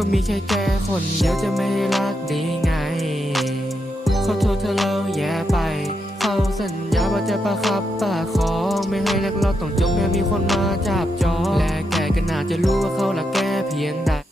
ก็มีแค่แกคนเดียวจะไม่ห้รักได้ไง ขอโทษเธอเราแย่ไป เขาสัญญาว่าจะประคับประคองไม่ให้รักเราต้องจบแม้มีคนมาจับจองและแกก็น่าจะรู้ว่าเขาละแกเพียงใด